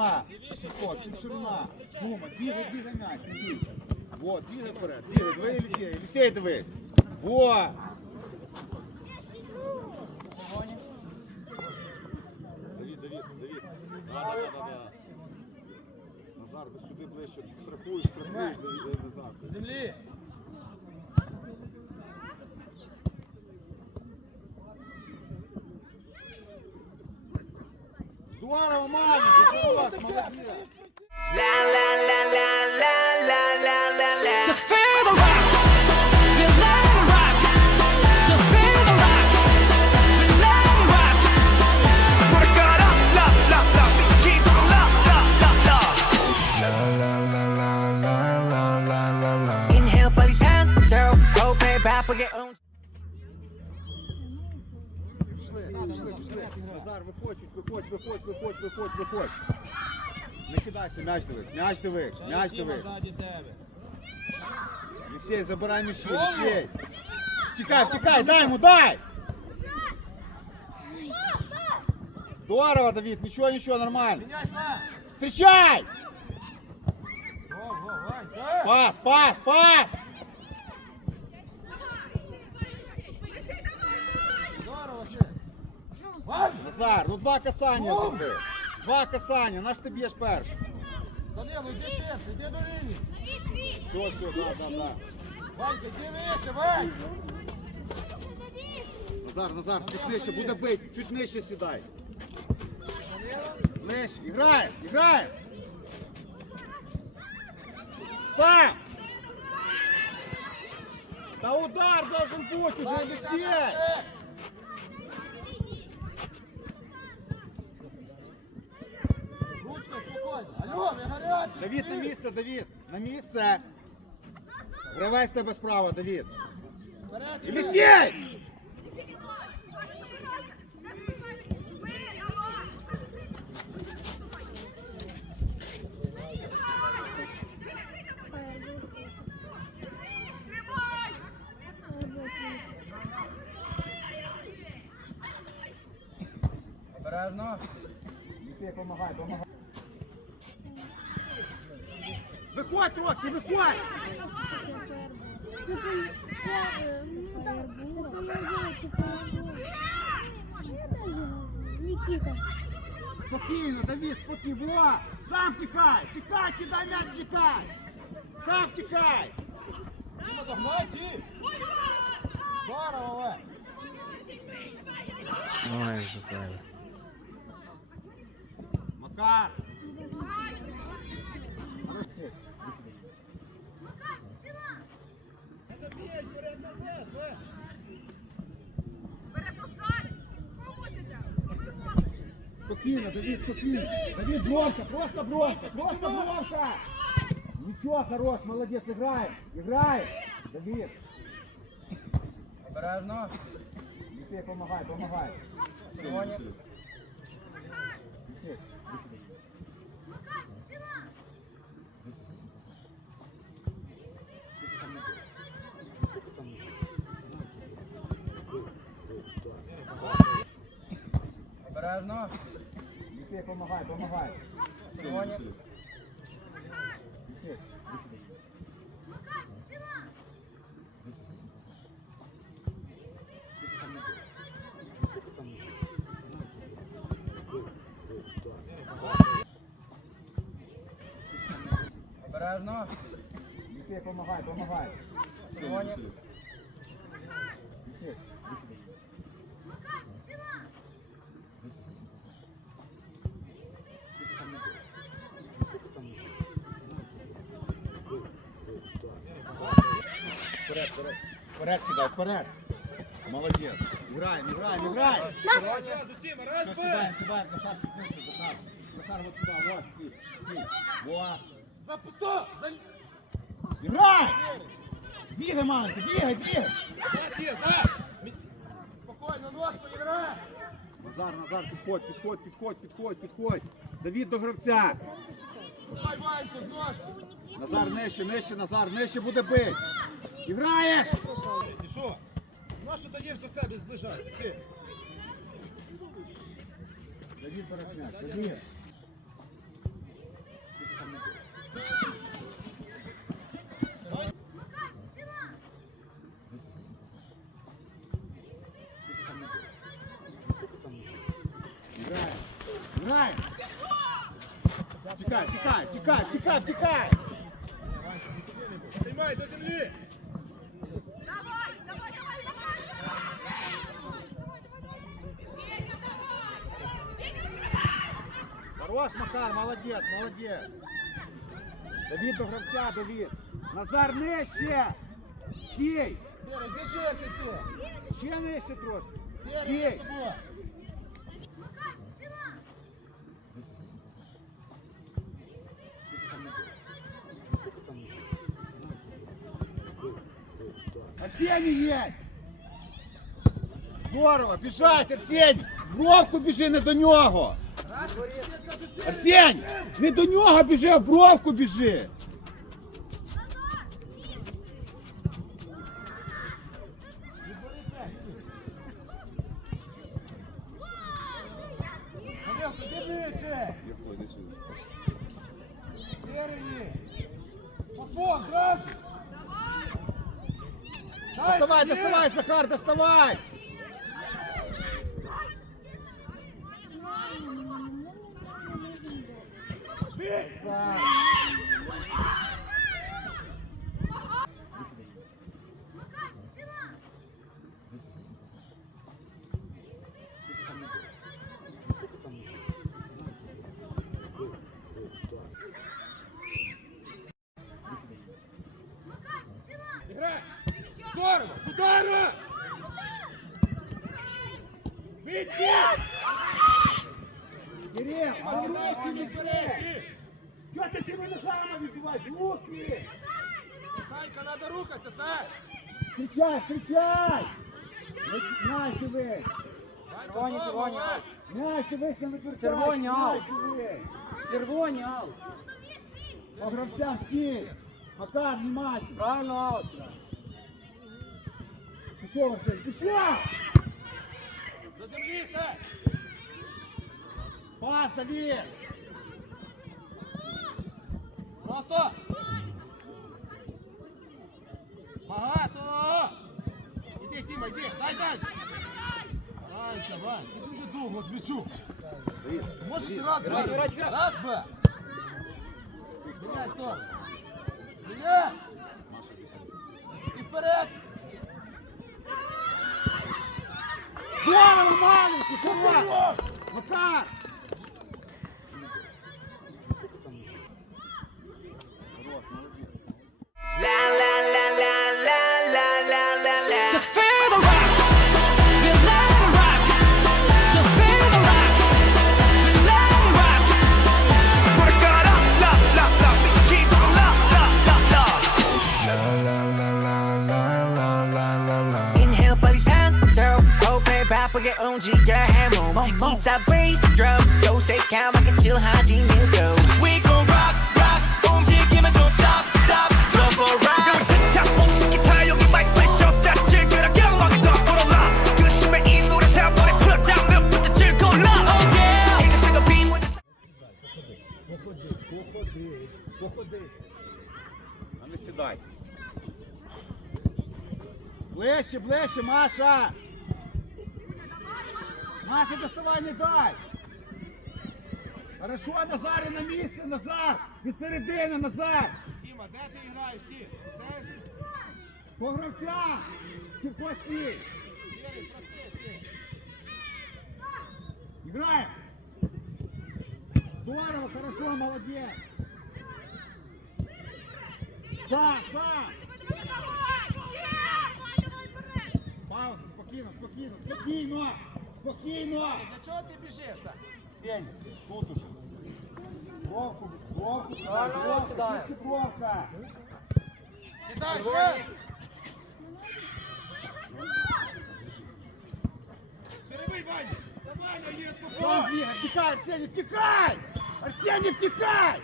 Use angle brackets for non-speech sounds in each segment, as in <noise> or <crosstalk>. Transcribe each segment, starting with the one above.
Ширина. О, чуть ширина. Дума, бігай, бігай м'яч. Вот, бігай вперед. Бігай, диви Елісей. Елісей дивись. Во. Давид, Давид, Давид. Да, да, да, да. Назар, сюди ближче. Страхуєш, страхуєш, Давид, Назар. Землі! La, la, la, la. Виходь, виходь, виходь, виходь, виходь. Не кидайся, м'яч дивись, м'яч дивись, м'яч дивись. Євсей, забирай м'ячі, Євсей. Втікай, втікай, дай йому, дай! Здорово, Давид, нічого, нічого, нормально. Встречай! Так! Пас, пас, пас! Здорово ти! Вань! Назар, ну два касання зроби. Два касання, наш ти б'єш перший. Данило, йди ширше, йди до лінії! Все, все, да, да, да. Ванька, йди вище, Вань! Назар, Назар, чуть нижче, буде бить, чуть нижче сідай. Нижче, іграємо, іграємо. Сам! Та удар должен бути уже, Елисей! Ручка, спокійно! Алло, ви гарячі! Давід на місце, Давід, на місце. Гравець тебе справа, Давід. Елисей! Обережно! Елисей, помагай, помагай. Виходь, Рокки, виходь! Никита. Спокійно, Давід, спокійно. Во! Сам втікай! Втікай, кидай м'яч, втікай! Сам втікай! Діма, догнай, ті! Здорово, Вань! Ой, що? Макар! Хороший. Спокійно, Давид, спокійно. Давид, бронка, просто бронка, просто бронка. Ничего, хорош, молодец, играем, играем. Давид, Обережно! Алексей, помогай, помогай. Сьогодні. Алексей, Обережно! Матвей, помогай, помогай. Сегодня. Обережно. Матвей, помогай, помогай. Сегодня. Вперед кидай, вперед. Молодец. Играем, играем, играем. Все, сідаємо, сідаємо, Захар, секунду, Захар. Захар, вот сюда, вот, си, си. Вот. Запусто! Играй! Бігай, маленький, бігай, бігай. Спокійно, ножку грай! Назар, Назар, підходь, підходь, підходь, підходь, підходь. Давід до гравця. Назар, нижче, нижче, Назар, нижче буде бить. Іграєш! І що? На що даєш до себе зближати? Ти? Давід бере м'яч, Давід. Грай! Грай! Тікай, тікай, тікай, тікай, тікай! Приймай до землі. Хорош, Макар, молодец, молодец. Давід до гравця, давид. Назар нижче. Сій. Ще нижче трошки. Сій. Арсений есть! Здорово! Біжать, Арсений! Вовку біжи не до нього! Арсеній! Не до нього біжи, а в бровку біжи! Good job. Встречай, встречай! Наші ви! Червоні, червоні! Наші ви на витвертай! Червоні, ал! Червоні, ал! По гравця стіль! Макар, внимательно! Правильно, ал! Пішов, Арсен, пішов! Заземліся! Пас, Давір! Просто! Багато! Іди, Тіма, йди, дай далі! Дальше, Вань, ти дуже довго з м'ячу. Можеш раз, два, раз, два. Міняй сторону. Міняй! І вперед! Здорово, маленький, хорош! Макар! La la 드럼 요색하게 칠하지 미소 We gon' rock rock 움직이면 don't stop stop Go for a ride 틱탁 멈추기 타 여기 마이크 쇼다 즐겨라 경험이 더 불어라 그 심해 이 노래 사물에 put down look 부터 즐거라 Oh yeah 이거 지금 beat with the Походи, походи, походи. А не сідай. Ближче, ближче, Маша! Маша, доставай, не дай! Хорошо, Назар, на місці, Назар! Від середини, Назар! Тіма, де ти граєш, ти? По гравцям! Сівко стій! Сірий, прости, Играем! Здорово, хорошо, молодец! Сам, сам! Пауза, спокійно, спокійно, спокійно! Спокійно! Для чого ти біжиш, Сань? Сень, тут уже. Бровку, бровку, бровку, бровку, бровка. Кидай, Фред! Серовый, Ваня! Давай, на есть попробуй! Втекай, Арсений, втекай! Арсений, втекай!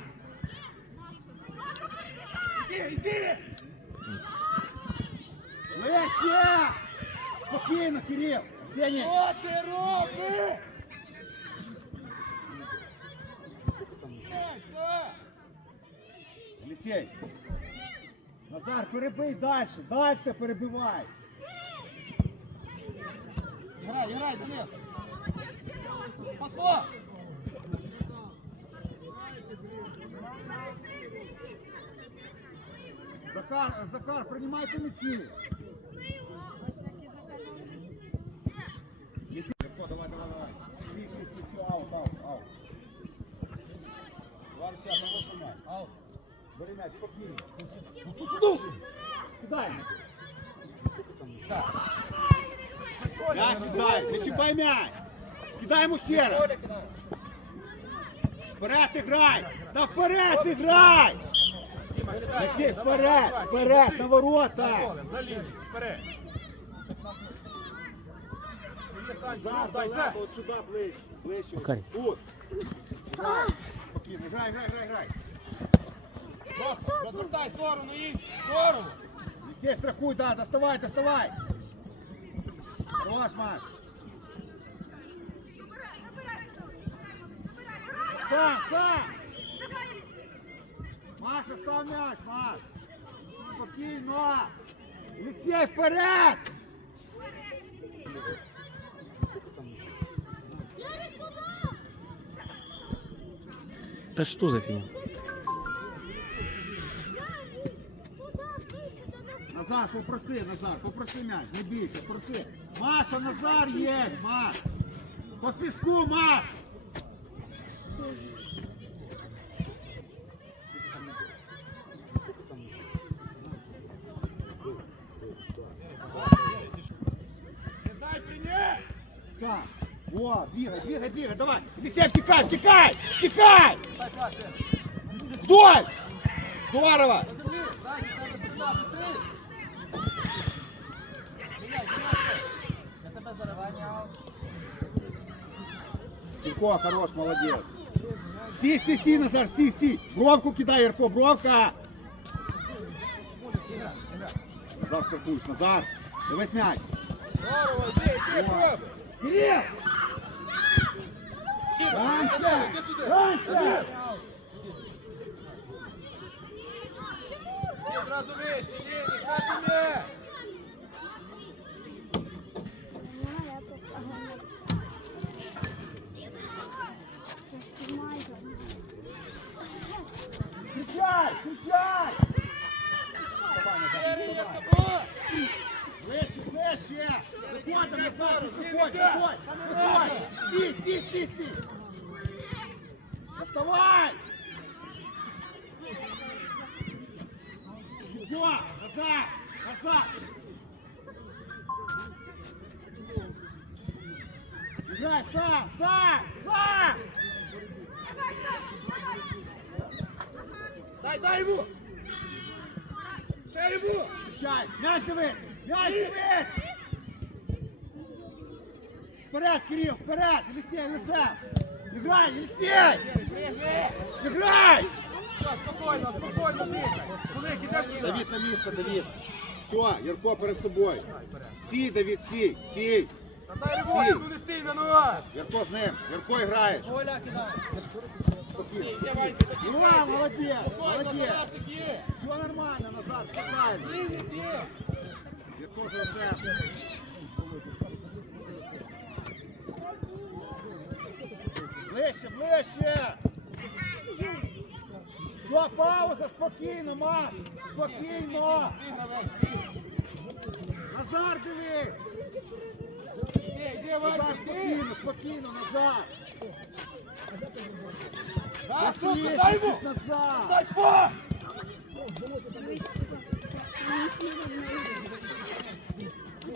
Иди, иди! Лехе! Спокойно, Кирилл! Арсений! Что ты робишь? Олексій. Назар, перебий дальше, дальше перебивай. Грай, грай, Данил. Пошло! Захар, Захар, принимайте мячи. Давай, давай, давай. Си, си, си. Варся, хороший м'яч. Аут. Бери м'яч, спокійно. Ну, тут сюди. Кидай. Так. М'яч кидай, не чіпай м'яч. Кидай йому ще раз. Вперед іграй! Та вперед іграй! Єсей, вперед, вперед, на ворота! За лінію, вперед. Дай назад, от сюди ближче, ближче. Тут. Грай. Спокійно, грай, грай, грай, грай. Просто розвертай сторону і сторону. Єсей, страхуй, да, доставай, доставай. Хорош, Маш. Набирай, набирай, набирай, набирай. Сам, сам. Давай. Маша, став м'яч, Маш. Спокійно. Єсей, вперед! Та что за фігня? Назар, попроси, Назар, попроси м'яч, не бійся, проси. Маша, Назар є, Маш. По свистку, Маш. Не дай прийняти. Так. О, бігай, бігай, бігай, давай. Лисей, втікай, втікай, втікай. Вдоль. Здорово. Землі, дай, тебе спина, быстрей. Міняй, міняй. Я тебе заривання. Сівко, хорош, молодець. Стій, стій, стій, Назар, стій, стій. Бровку кидай, Ярко, бровка. Назар, страхуєш, Назар. Дивись м'яч. Здорово, йди, йди, пробуй. Кирил! Раньше! Раньше! Ти зразу вище, лінії, краще м'яч. Кричай! Кричай! Сергій, я з тобою. Ближче, виходь! Та не Виходь! треба. Стій, стій, стій, стій! Доставай! Сівко, назад! Назад! Играй, сам, сам, сам! Дай, дай йому. Ще йому. Включай! Мяч дивись! Мяч дивись! Вперед, Кирилл, вперед! Елисей, лице! Играй, Елисей! Играй! Все, спокійно, спокійно, дихай. Кулик, ідеш сюди. Давид на место, Давид. Все, Ярко перед собой. Сій, Давид, сій, сій. Та дай Сі. йому, ну не стій на ногах. Ярко з ним. Ярко грає. Оля, кидай. Спокійно. Ну, молодець. Все нормально, Назар, спокойно. Лінії. Ярко за. Ближче, ближче! Все, пауза, спокійно, Маш! Спокійно! Назар, диви! Назар, спокійно, спокійно, Назар! Да, сука, дай чуть назад! Дай по.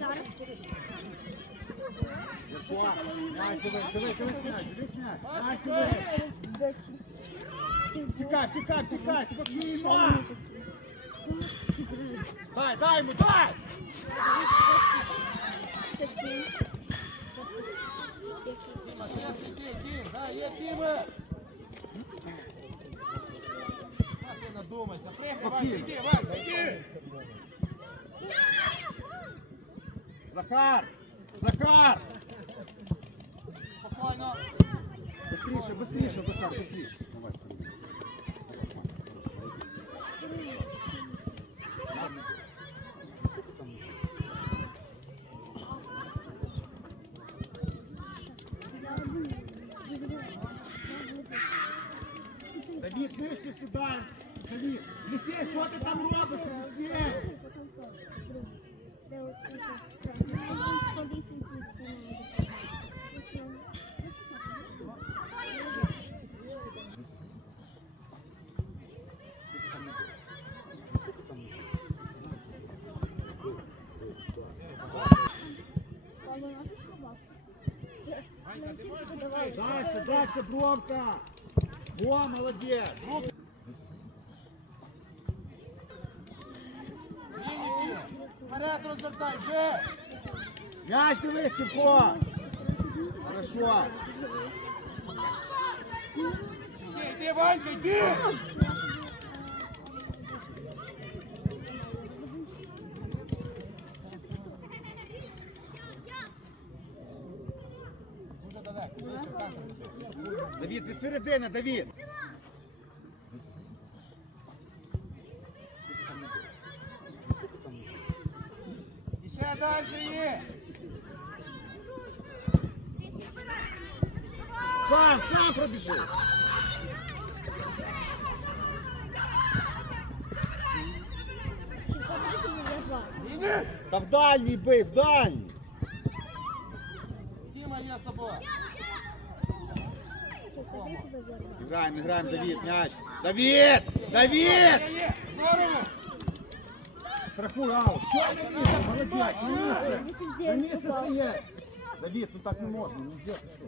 Ярко, Тікай, тікай, тікай, спокійно! Дай, дай йому, дай! Захар! Захар! Спокійно. Быстріше, быстріше, Захар, быстріше. Давай, Давід, нижче сідаємо. Давід. Лісей, що ти там робиш? Лісей? Дальше, Бромка. Во, молодец. Вперед розвертай, вже! Мяч дивись, Сіпко. Хорошо. Йди, йди, Ванька, йди! Дуже далеко, ближче в центр біжи. Давід, від середини, Давід. І ще далі є! Сам, сам пробіжи. Та в дальній бий, в дальній. Тіма є з тобою! Граємо, граємо, Давід, м'яч. Давід! Давід! Є, є! Здорово! Страхуй, на місце. Стоять. Давід, ну так не можна, ну де ти що?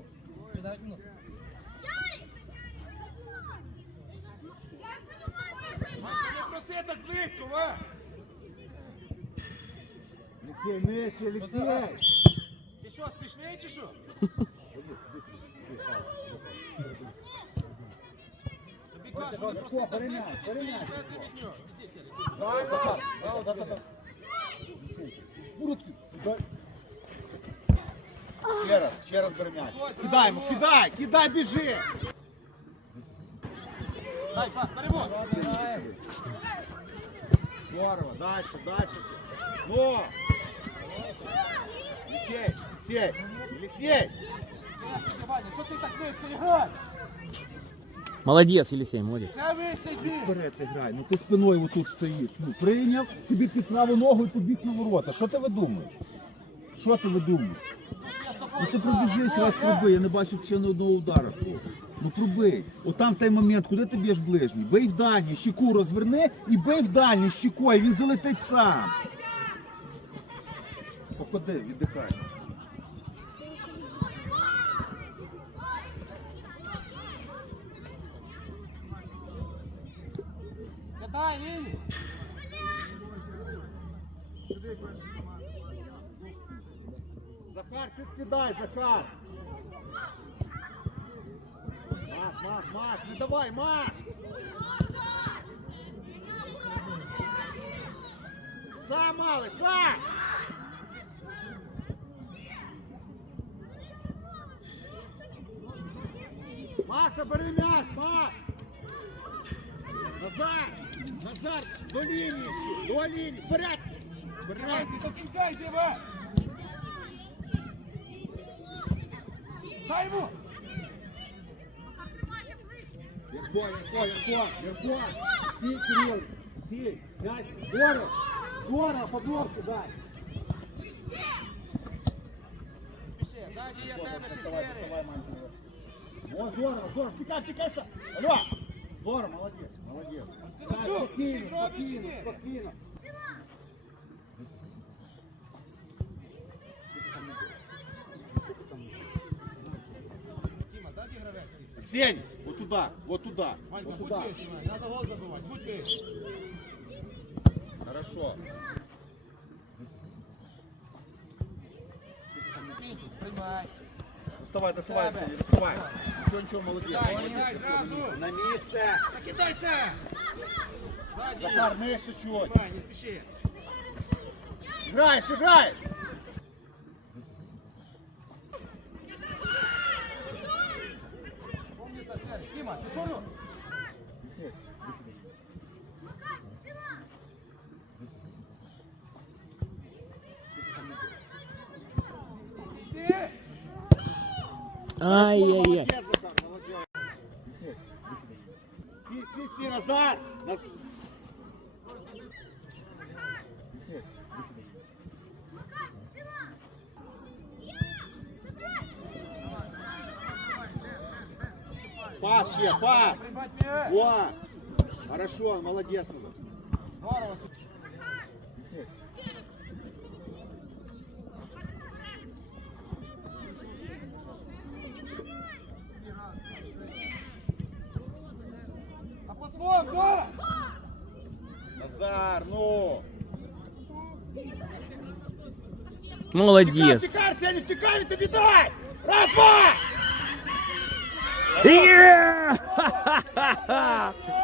Не проси так близько, ва! Нижче. Ти що, смішний чи що? <laughs> Давай, Захар. Давай, да. Ще раз, ще раз бери м'яч. Кидай йому, кидай, кидай, біжи. Дай, пас, перевод! Здорово, дальше, дальше. Ну! Лисей, Лисей, Лисей! Ваня, ти так близько грай? Молодець, Єлісей, молодець. Вперед ти грай, ну ти спиною отут стоїш. Ну, прийняв собі під праву ногу і побіг на ворота. Що ти видумаєш? Що ти видумаєш? Ну ти пробіжись, раз пробий, я не бачу ще ні одного удара. Ну пробий. Отам в той момент, куди ти б'єш ближній? Бий в дальній, щеку розверни і бий в дальній щекою, він залетить сам. Походи, віддихай. Кидай, Вінні! Захар, чуть сідай, Захар. Маш, маш, маш, не давай, маш. Сам, малый, сам. Маша, бери м'яч, Маш. Назад, назад, до лінії ще, до лінії, вперед. Вперед. До кінця йди, ва! Дай йому! Ярко, Ярко, Ярко, Ярко. Сій, Кирилл, сій. Мяч, здорово, здорово, подборку дай. Пиши, ззаді є тебе ще сірий. О, здорово, здорово, тікай, тікай, са. Алло. Здорово, молодець, молодець. Спокійно, спокійно, спокійно. Сень, вот туда, вот туда, Ванька, вот туда. вище, Вань, надо гол забивати, будь вище. Хорошо. Приймай. Доставай, доставай. Арсений, доставай. Ничего, ничего, молодец. Дай, молодец, дай, на месте. Закидайся! Захар, нижче чуть. Давай, не спіши. Играешь, играешь. Ай-яй-яй. Молодець, Захар, молодець. Стій, стій, стій, Назар! Наз... Пас ще, пас! Во! Хорошо, молодец, Назар. Здорово. Захар, ну! Молодец. Втекай, втекай, не втекай, ты бедасть! Раз, два! <laughs> Yeah! <laughs>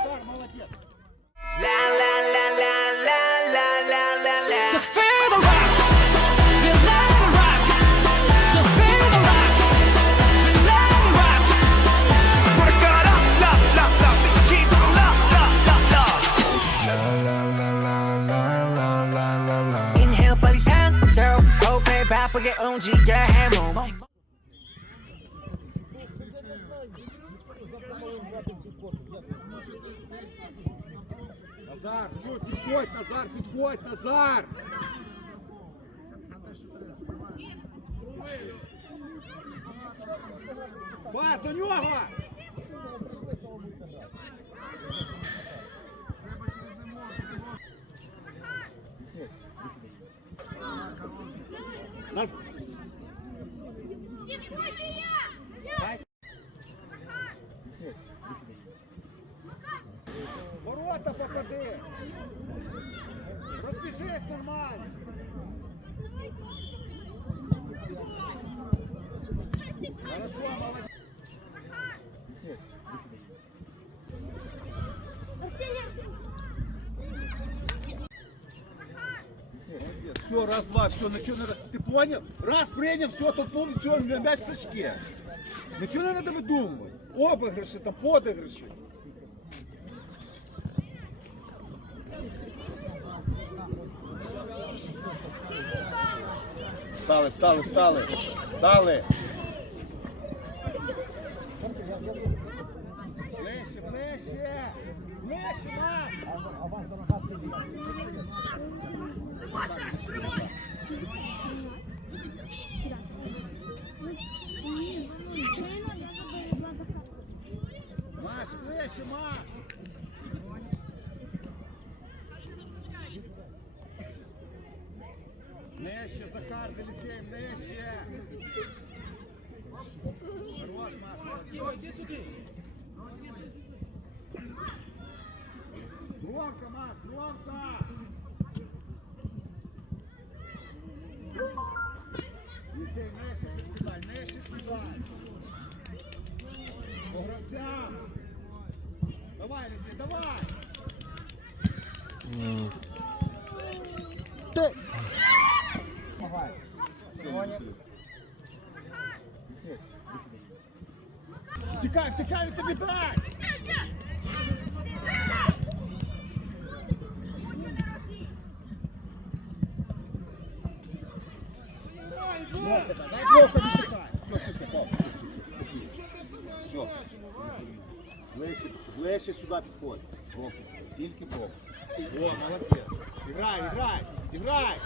Назар, що, підходь, Назар, підходь, Назар! Пас до нього! Нас... Всі хоче Розбіжись нормально! Хорошо, молодець! Арсеній, Все, раз, два, все, ничего не надо. Ты понял? Раз принял, все, толкнул, все, мяч в сачке. Ничего не надо выдумывать. Обыгрыши, там, подыгрыши. Встали, встали, встали. Встали. Ближче, ближче. Ближче, Маш. Маш, ближче, Маш. Елісеєм, нижче. Хорош, Маш, молодець. Іди сюди. Громко, Маш, громко. Елісей, нижче, сідай, нижче сідай. По гравцям. Давай, Елісей, давай. М. Втікай, втікай, він тобі дай! Дай блока втікай! Все, все, все, Все. Ближче, ближче сюди підходь. Тільки боку. О, молодець. Іграй, іграй, іграй!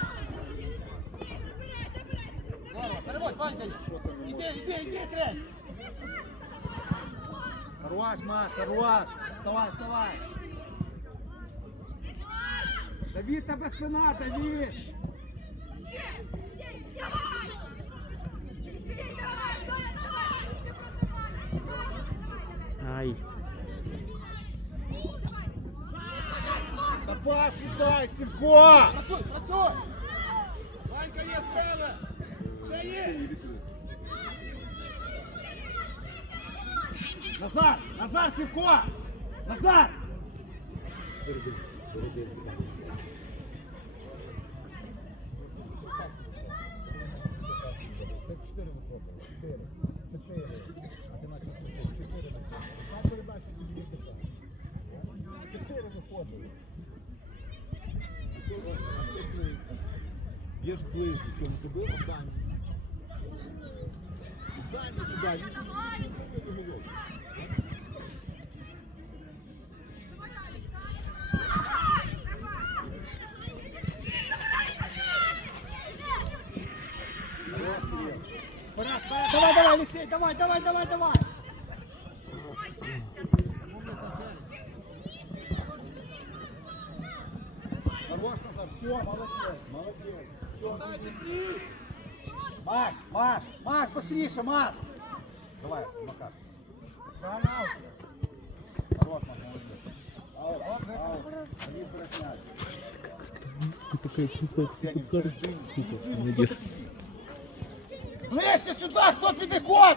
Здорово. Переводь, Ванька. Іди, іди, іди, трень. Хорош, Маш, хорош! Вставай, вставай! Давид, тебе спина, Давид! Ай. Та пас віддай, Сівко! Працюй, працюй. Ванька є Арсений, иди сюда. Назар! Назар, Севко! Назар! Є ж ближче, що не тобі питання. Давай, давай, Алексей, давай, давай, давай, давай. Хорош назад, все, молодец, молодец. Все, Маш, Маш, Маш, быстрее, Маш. Давай, Макар. Хорош, Маш, молодец. Аут, аут. Один бросняк. Сенем, середине. Молодец. Ближче сюди, хто підходить? Ще,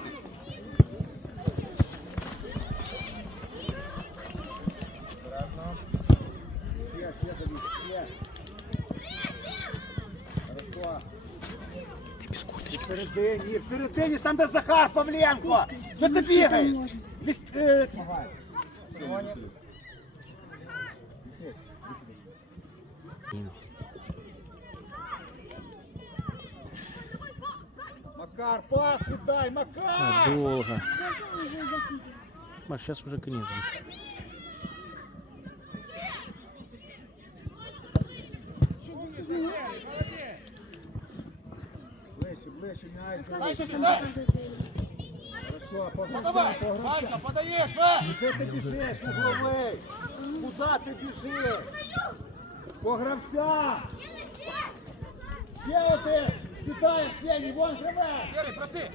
І В середині, в середині, там де Захар Павленко. Що ти бігаєш? Ліс- е, Давай. Макар, пас віддай, Макар! Долго. Маш, сейчас уже конец. будет. Давай, ну, Ванька, подаєш, Куди ну, ти біжиш. Ну, Куди ти біжиш? По гравця! Ще один! Сідає Сені, вон живе! Сірий, проси!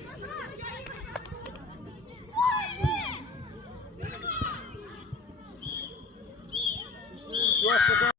Все, сказав.